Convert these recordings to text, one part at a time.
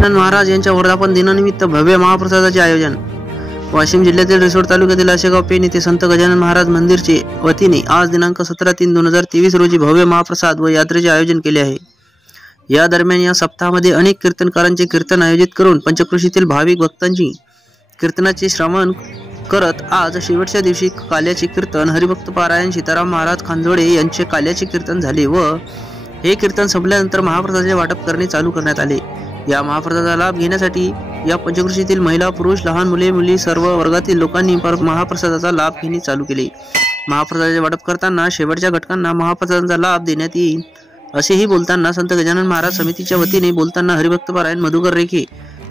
महाराज यांच्या वर्धापन दिनानिमित्त भव्य महाप्रसादाचे आयोजन। वाशिम जिल्ह्यातील रिसोड तालुक्यातील आशेगाव पेन येथे संत गजानन महाराज मंदिरचे वतीने आज दिनांक 17/3/2023 रोजी भव्य महाप्रसाद व यात्रेचे आयोजन केले आहे। या दरम्यान या सप्ताहामध्ये अनेक कीर्तनकारांचे कीर्तन आयोजित करून पंचक्रोशीतील भाविक भक्तांची कीर्तनाचे श्रवण करत आज शेवटच्या दिवशी काल्याचे कीर्तन हरिभक्त पारायण सीताराम महाराज खांजोडे यांचे काल्याचे कीर्तन झाले व हे कीर्तन संपल्यानंतर महाप्रसादाचे वाटप करणे चालू करण्यात आले। या महाप्रसादाचा लाभ घेण्यासाठी या पंचक्रोशीतील महिला पुरुष लहान मुले सर्व वर्गातील लोकांनी महाप्रसादाचा लाभ घेणे चालू केले। महाप्रसादाचे वाटप करताना शेवटच्या घटकांना महाप्रसादाचा लाभ देण्यात येईल असेही बोलताना संत गजानन महाराज समितीच्या वतीने बोलताना हरिभक्त पारायण मधुकर रेखे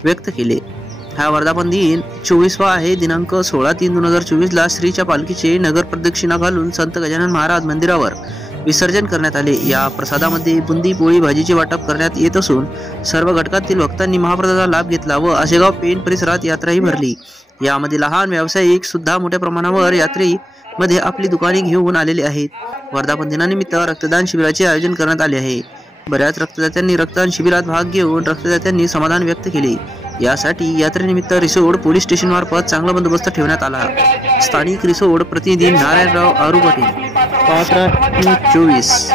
व्यक्त केले। हा वर्धापन दिन 24वा आहे। दिनांक 16/3/2024 ला श्रीच्या पालखीचे नगर प्रदक्षिणा घालून संत गजानन महाराज मंदिरावर विसर्जन करण्यात आले। या प्रसादामध्ये बुंदी पोळी भाजीचे वाटप करण्यात येत असून सर्व घटकातील भक्तांनी महाप्रसादाचा लाभ घेतला व आशेगाव पेन परिसरात यात्राही भरली। यामध्ये लहान व्यावसायिक सुद्धा मोठ्या प्रमाणावर यात्रेमध्ये आपली दुकाने घेऊन आलेले आहेत। वर्धापन दिनानिमित्त रक्तदान शिबिराचे आयोजन करण्यात आले आहे। बऱ्याच रक्तदात्यांनी रक्तदान शिबिरात भाग घेऊन रक्तदात्यांनी समाधान व्यक्त केले। यासाठी यात्रेनिमित्त रिसोड पोलीस स्टेशन मार्फत चांगला बंदोबस्त ठेवण्यात आला। स्थानिक रिसोड प्रतिनिधी नारायणराव आरुबटे, पात्रा 24।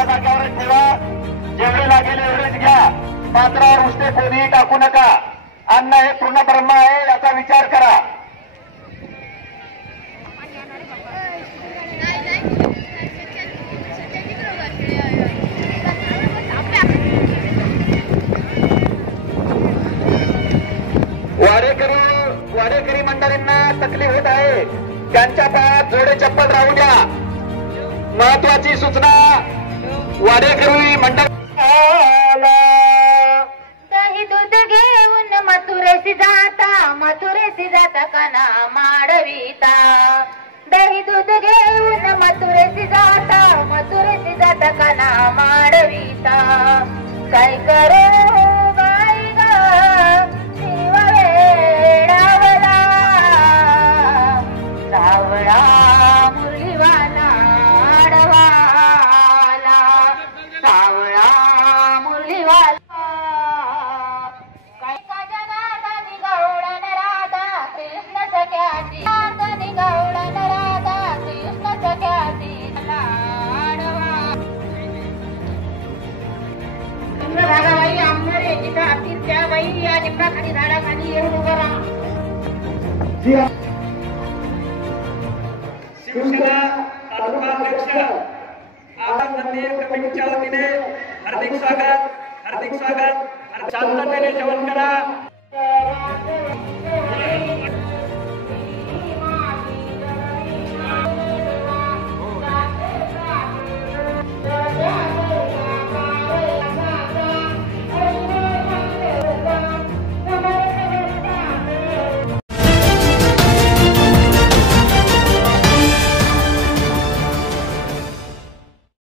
पात्रावर उष्टे कोणी टाकू नका। अन्न हे पूर्ण ब्रह्म आहे याचा विचार करा। वाडेकरी मंडळींना तकलीफ होत आहे, त्यांच्या पायात जोडे चप्पल राहू द्या। महत्वाची सूचना, वाडेकरी मंडळ दही दूध घेऊन मथुरेसी जाता काना माडविता। दही दूध घेऊन मथुरेसी जाता काना माडविता। काय करो बाई ग शिव वेडावला, सावळा मुरलीवाला आडवाला, सावळा मुरलीवाला। काय गजानन गौडन राधा कृष्ण सख्याची, गौडन राधा कृष्ण सख्याची लाडवा। रागाबाई आमदारे जिथं असतील त्या बाई या लिंबाखाली झाडाखाली येऊन उभं राहा। शिवसेना तालुका अध्यक्ष आवाज मंदिर कमिटीच्या वतीने हार्दिक स्वागत। शांततेने जेवण करा।